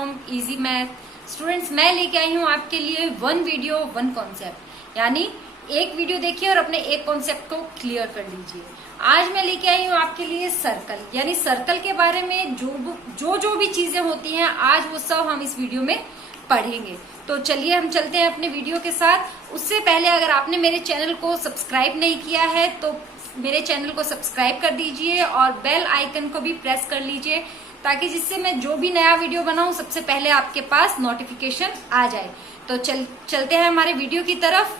From easy math. Students, मैं लेके आई हूँ आपके लिए वन वीडियो वन कॉन्सेप्ट, यानी एक वीडियो देखिए और अपने एक कॉन्सेप्ट को क्लियर कर लीजिए। आज मैं लेके आई हूँ आपके लिए सर्कल, यानी सर्कल के बारे में जो भी चीजें होती हैं आज वो सब हम इस वीडियो में पढ़ेंगे। तो चलिए हम चलते हैं अपने वीडियो के साथ। उससे पहले अगर आपने मेरे चैनल को सब्सक्राइब नहीं किया है तो मेरे चैनल को सब्सक्राइब कर दीजिए और बेल आइकन को भी प्रेस कर लीजिए, ताकि जिससे मैं जो भी नया वीडियो बनाऊं सबसे पहले आपके पास नोटिफिकेशन आ जाए। तो चलते हैं हमारे वीडियो की तरफ।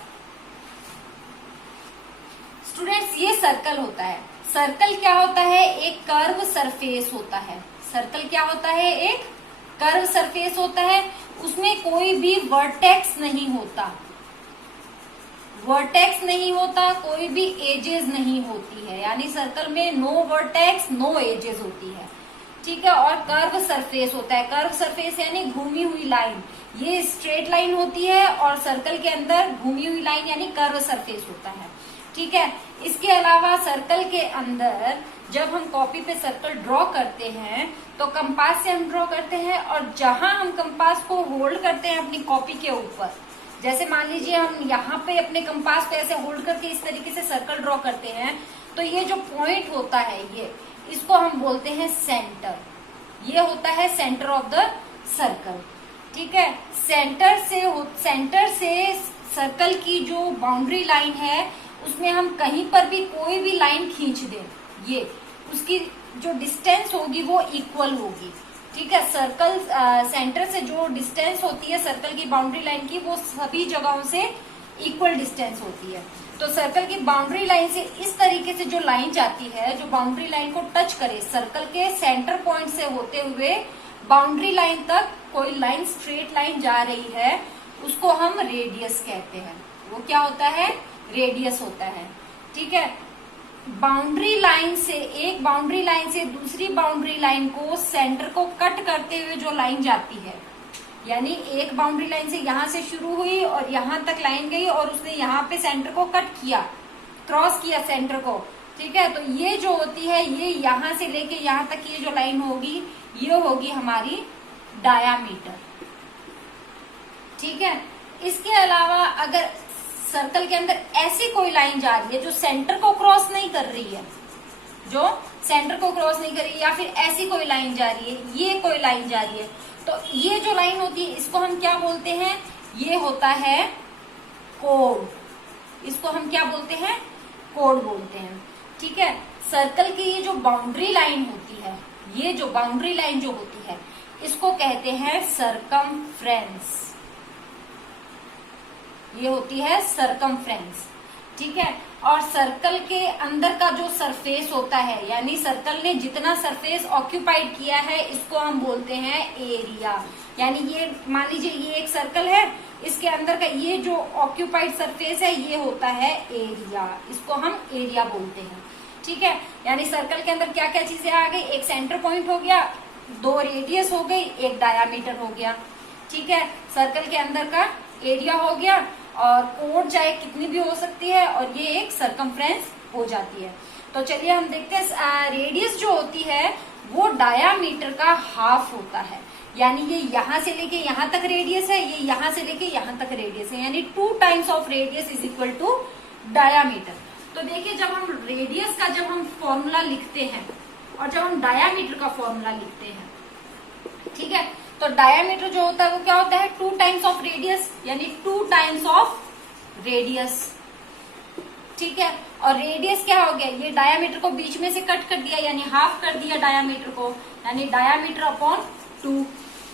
स्टूडेंट्स, ये सर्कल होता है। सर्कल क्या होता है? एक कर्व सरफेस होता है। सर्कल क्या होता है? एक कर्व सरफेस होता है। उसमें कोई भी वर्टेक्स नहीं होता, वर्टेक्स नहीं होता, कोई भी एजेस नहीं होती है, यानी सर्कल में नो वर्टेक्स नो एजेस होती है। ठीक है। और कर्व सरफेस होता है। कर्व सरफेस यानी घूमी हुई लाइन, ये स्ट्रेट लाइन होती है और सर्कल के अंदर घूमी हुई लाइन यानी कर्व सरफेस होता है। ठीक है। इसके अलावा सर्कल के अंदर जब हम कॉपी पे सर्कल ड्रॉ करते हैं तो कंपास से हम ड्रॉ करते हैं, और जहां हम कंपास को होल्ड करते हैं अपनी कॉपी के ऊपर, जैसे मान लीजिए हम यहाँ पे अपने कंपास पे ऐसे होल्ड करके इस तरीके से सर्कल ड्रॉ करते हैं, तो ये जो पॉइंट होता है ये, इसको हम बोलते हैं सेंटर। ये होता है सेंटर ऑफ द सर्कल। ठीक है। सेंटर से सर्कल की जो बाउंड्री लाइन है उसमें हम कहीं पर भी कोई भी लाइन खींच दें, ये उसकी जो डिस्टेंस होगी वो इक्वल होगी। ठीक है। सर्कल सेंटर से जो डिस्टेंस होती है सर्कल की बाउंड्री लाइन की, वो सभी जगहों से इक्वल डिस्टेंस होती है। तो सर्कल की बाउंड्री लाइन से इस तरीके से जो लाइन जाती है, जो बाउंड्री लाइन को टच करे, सर्कल के सेंटर पॉइंट से होते हुए बाउंड्री लाइन तक कोई लाइन स्ट्रेट लाइन जा रही है, उसको हम रेडियस कहते हैं। वो क्या होता है? रेडियस होता है। ठीक है। बाउंड्री लाइन से, एक बाउंड्री लाइन से दूसरी बाउंड्री लाइन को सेंटर को कट करते हुए जो लाइन जाती है, यानी एक बाउंड्री लाइन से यहां से शुरू हुई और यहां तक लाइन गई और उसने यहाँ पे सेंटर को कट किया, क्रॉस किया सेंटर को। ठीक है। तो ये जो होती है, ये यहां से लेके यहां तक ये जो लाइन होगी, ये होगी हमारी डायामीटर। ठीक है। इसके अलावा अगर सर्कल के अंदर ऐसी कोई लाइन जा रही है जो सेंटर को क्रॉस नहीं कर रही है, जो सेंटर को क्रॉस नहीं कर रही है, या फिर ऐसी कोई लाइन जा रही है, ये कोई लाइन जा रही है, तो ये जो लाइन होती है इसको हम क्या बोलते हैं? ये होता है कोड। इसको हम क्या बोलते हैं? कोड बोलते हैं। ठीक है। सर्कल की ये जो बाउंड्री लाइन होती है, ये जो बाउंड्री लाइन जो होती है, इसको कहते हैं सरकमफ्रेंस। ये होती है सरकमफ्रेंस। ठीक है। और सर्कल के अंदर का जो सरफेस होता है, यानी सर्कल ने जितना सरफेस ऑक्यूपाइड किया है, इसको हम बोलते हैं एरिया। यानी ये मान लीजिए ये एक सर्कल है, इसके अंदर का ये जो ऑक्यूपाइड सरफेस है ये होता है एरिया, इसको हम एरिया बोलते हैं। ठीक है। यानी सर्कल के अंदर क्या क्या चीजें आ गई? एक सेंटर पॉइंट हो गया, दो रेडियस हो गई, एक डायामीटर हो गया। ठीक है। सर्कल के अंदर का एरिया हो गया, और कोड चाहे कितनी भी हो सकती है, और ये एक सरकमफ्रेंस हो जाती है। तो चलिए हम देखते हैं, रेडियस जो होती है वो डायामीटर का हाफ होता है, यानी ये यहां से लेके यहां तक रेडियस है, ये यहां से लेके यहां तक रेडियस है, यानी 2 times of radius is equal to diameter. तो देखिए, जब हम रेडियस का जब हम फॉर्मूला लिखते हैं और जब हम डायामीटर का फॉर्मूला लिखते हैं, ठीक है, तो डायामीटर जो होता है वो क्या होता है? 2 टाइम्स ऑफ रेडियस, यानी 2 टाइम्स ऑफ रेडियस। ठीक है। और रेडियस क्या हो गया? ये डायामीटर को बीच में से कट कर दिया, यानी हाफ कर दिया डायामीटर को, यानी डायामीटर अपॉन 2।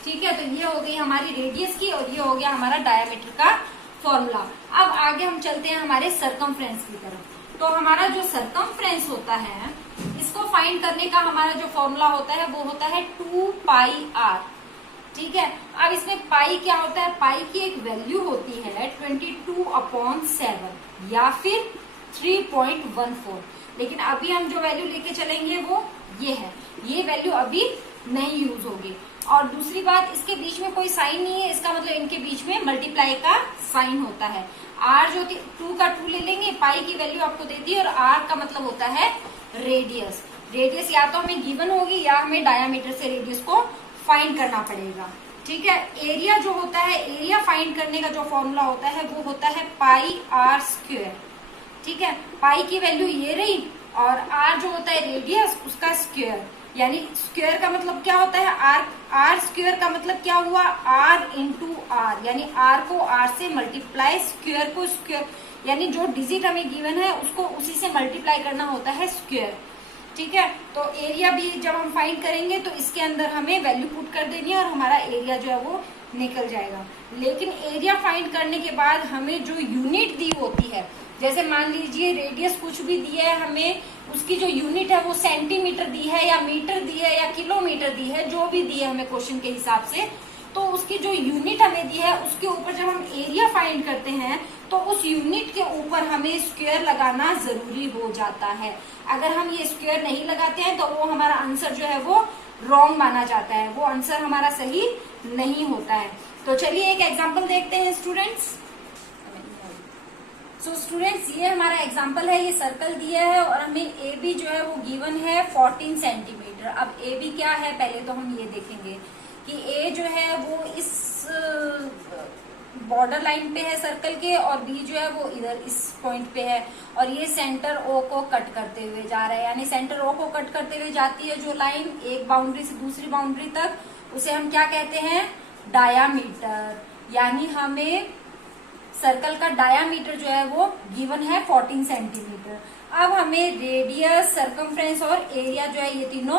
ठीक है। तो ये हो गई हमारी रेडियस की, और ये हो गया हमारा डायामीटर का फॉर्मूला। अब आगे हम चलते हैं हमारे सरकमफ्रेंस की तरफ। तो हमारा जो सरकमफ्रेंस होता है, इसको फाइंड करने का हमारा जो फॉर्मूला होता है वो होता है 2 पाई आर। ठीक है। अब इसमें पाई क्या होता है? पाई की एक वैल्यू होती है 22/7 या फिर 3.14, लेकिन अभी हम जो वैल्यू लेके चलेंगे वो ये है। ये वैल्यू अभी नहीं यूज होगी। और दूसरी बात, इसके बीच में कोई साइन नहीं है, इसका मतलब इनके बीच में मल्टीप्लाई का साइन होता है। आर जो 2 का 2 ले लेंगे, पाई की वैल्यू आपको दे दी, और आर का मतलब होता है रेडियस। रेडियस या तो हमें गिवन होगी या हमें डायामीटर से रेडियस को फाइंड करना पड़ेगा। ठीक है। एरिया जो होता है, एरिया फाइंड करने का जो फॉर्मूला होता है वो होता है पाई आर स्क्वायर। ठीक है, पाई की वैल्यू ये रही और आर जो होता है रेडियस, उसका स्क्वायर, यानी स्क्वायर का मतलब क्या होता है, आर स्क्वायर का मतलब क्या हुआ, आर इंटू आर, यानी आर को आर से मल्टीप्लाई, स्क्वायर को स्क्वायर, यानी जो डिजिट हमें गिवन है उसको उसी से मल्टीप्लाई करना होता है स्क्वायर। ठीक है, तो एरिया भी जब हम फाइंड करेंगे तो इसके अंदर हमें वैल्यू पुट कर देनी है और हमारा एरिया जो है वो निकल जाएगा। लेकिन एरिया फाइंड करने के बाद हमें जो यूनिट दी होती है, जैसे मान लीजिए रेडियस कुछ भी दी है हमें, उसकी जो यूनिट है वो सेंटीमीटर दी है या मीटर दी है या किलोमीटर दी है, जो भी दी है हमें क्वेश्चन के हिसाब से, तो उसकी जो यूनिट हमें दी है उसके ऊपर जब हम एरिया फाइंड करते हैं तो उस यूनिट के ऊपर हमें स्क्वायर लगाना जरूरी हो जाता है। अगर हम ये स्क्वायर नहीं लगाते हैं तो वो हमारा आंसर जो है वो रॉन्ग माना जाता है, वो आंसर हमारा सही नहीं होता है। तो चलिए एक एग्जांपल देखते हैं स्टूडेंट्स। सो स्टूडेंट्स, ये हमारा एग्जांपल है, ये सर्कल दिया है और हमें ए बी जो है वो गिवन है 14 सेंटीमीटर। अब ए बी क्या है पहले तो हम ये देखेंगे कि ए जो है वो इस बॉर्डर लाइन पे है सर्कल के और बी जो है वो इधर इस पॉइंट पे है और ये सेंटर ओ को कट करते हुए जा रहा है, यानी सेंटर ओ को कट करते हुए जाती है जो लाइन एक बाउंड्री से दूसरी बाउंड्री तक, उसे हम क्या कहते हैं, डायामीटर। यानी हमें सर्कल का डायामीटर जो है वो गिवन है 14 सेंटीमीटर। अब हमें रेडियस, सर्कमफ्रेंस और एरिया जो है ये तीनों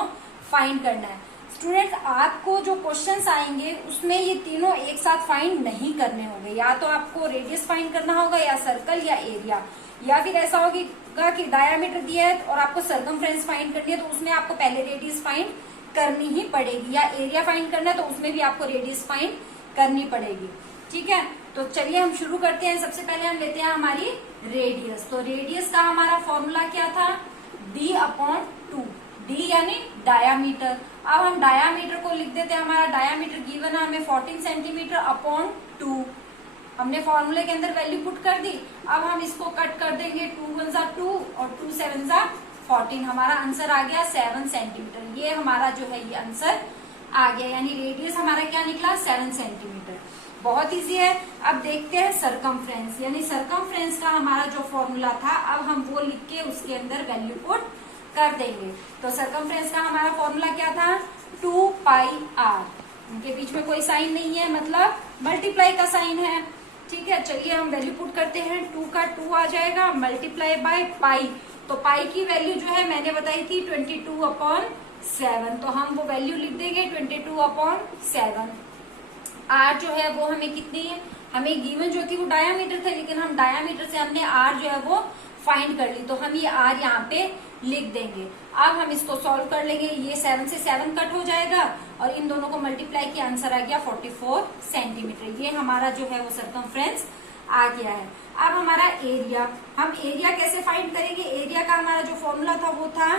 फाइंड करना है। स्टूडेंट्स, आपको जो क्वेश्चंस आएंगे उसमें ये तीनों एक साथ फाइंड नहीं करने होंगे, या तो आपको रेडियस फाइंड करना होगा या सर्कल या एरिया, या फिर ऐसा होगा कि डायामीटर दिया है और आपको सर्कमफ्रेंस फाइंड करनी है तो उसमें आपको पहले रेडियस फाइंड करनी ही पड़ेगी, या एरिया फाइंड करना है तो उसमें भी आपको रेडियस फाइंड करनी पड़ेगी। ठीक है, तो चलिए हम शुरू करते हैं। सबसे पहले हम लेते हैं हमारी रेडियस। तो रेडियस का हमारा फॉर्मूला क्या था, d/2, d यानी डायामीटर। अब हम डायामीटर को लिख देते हैं, हमारा डायामीटर गिवन है हमें 14 सेंटीमीटर अपॉन 2। हमने फॉर्मूले के अंदर वैल्यू पुट कर दी। अब हम इसको कट कर देंगे, 2 × 1 = 2 और 2 × 7 = 14। हमारा आंसर आ गया 7 सेंटीमीटर। ये हमारा जो है ये आंसर आ गया, यानी रेडियस हमारा क्या निकला, 7 सेंटीमीटर। बहुत इजी है। अब देखते हैं सरकमफ्रेंस, यानी सरकमफ्रेंस का हमारा जो फॉर्मूला था अब हम वो लिख के उसके अंदर वैल्यू पुट कर देंगे। तो सरकमफ्रेंस का हमारा फॉर्मूला क्या था, 2πr। इनके बीच में कोई साइन नहीं है, मतलब मल्टीप्लाई का साइन है। ठीक है, चलिए हम वैल्यू पुट करते हैं। 2 का 2 आ जाएगा, मल्टीप्लाई बाय पाई। तो पाई की वैल्यू जो है मैंने बताई थी 22/7, तो हम वो वैल्यू लिख देंगे 22/7। आर जो है वो हमें कितनी है, हमें गिवन जो थी वो डायामीटर थे, लेकिन हम डायामीटर से हमने आर जो है वो फाइंड कर ली, तो हम ये आर यहाँ पे लिख देंगे। अब हम इसको सॉल्व कर लेंगे, ये 7 से 7 कट हो जाएगा और इन दोनों को मल्टीप्लाई किया, आंसर आ गया 44 सेंटीमीटर। ये हमारा जो है वो सरकमफ्रेंस आ गया है। अब हमारा एरिया, हम एरिया कैसे फाइंड करेंगे, एरिया का हमारा जो फॉर्मूला था वो था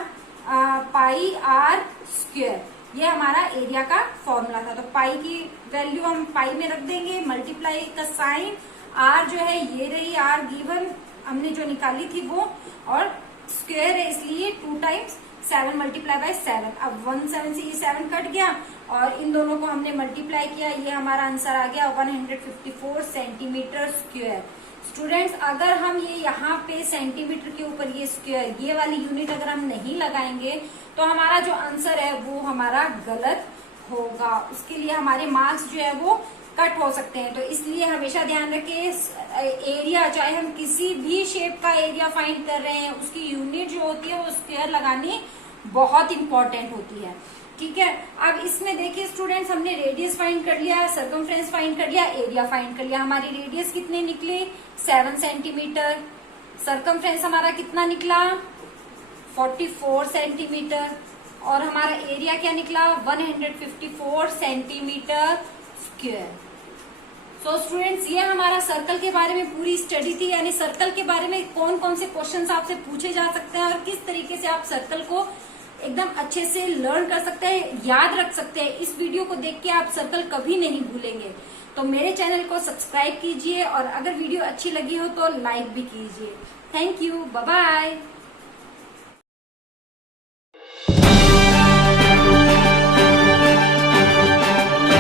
पाई आर स्क्वायर। ये हमारा एरिया का फॉर्मूला था। तो पाई की वैल्यू हम पाई में रख देंगे, मल्टीप्लाई का साइन, आर जो है ये रही आर गिवन हमने जो निकाली थी वो, और स्क्वायर है इसलिए 2 × 7 × 7। अब 1 7 से ये 7 कट गया और इन दोनों को हमने मल्टीप्लाई किया, ये हमारा आंसर आ गया 154 सेंटीमीटर स्क्वायर। स्टूडेंट्स, अगर हम ये यहाँ पे सेंटीमीटर के ऊपर ये स्क्वायर, ये वाली यूनिट अगर हम नहीं लगाएंगे तो हमारा जो आंसर है वो हमारा गलत होगा, उसके लिए हमारे मार्क्स जो है वो कट हो सकते हैं। तो इसलिए हमेशा ध्यान रखें, एरिया चाहे हम किसी भी शेप का एरिया फाइंड कर रहे हैं उसकी यूनिट जो होती है वो स्क्वायर लगानी बहुत इंपॉर्टेंट होती है। ठीक है, अब इसमें देखिए स्टूडेंट्स, हमने रेडियस फाइंड कर लिया, सर्कमफ्रेंस फाइंड कर लिया, एरिया फाइंड कर लिया। हमारी रेडियस कितने निकली, 7 सेंटीमीटर। सर्कमफ्रेंस हमारा कितना निकला, 44 सेंटीमीटर। और हमारा एरिया क्या निकला, 154 सेंटीमीटर स्क्वायर। सो स्टूडेंट्स, ये हमारा सर्कल के बारे में पूरी स्टडी थी, यानी सर्कल के बारे में कौन कौन से क्वेश्चंस आपसे पूछे जा सकते हैं और किस तरीके से आप सर्कल को एकदम अच्छे से लर्न कर सकते हैं, याद रख सकते हैं। इस वीडियो को देख के आप सर्कल कभी नहीं भूलेंगे। तो मेरे चैनल को सब्सक्राइब कीजिए और अगर वीडियो अच्छी लगी हो तो लाइक भी कीजिए। Thank you, bye bye.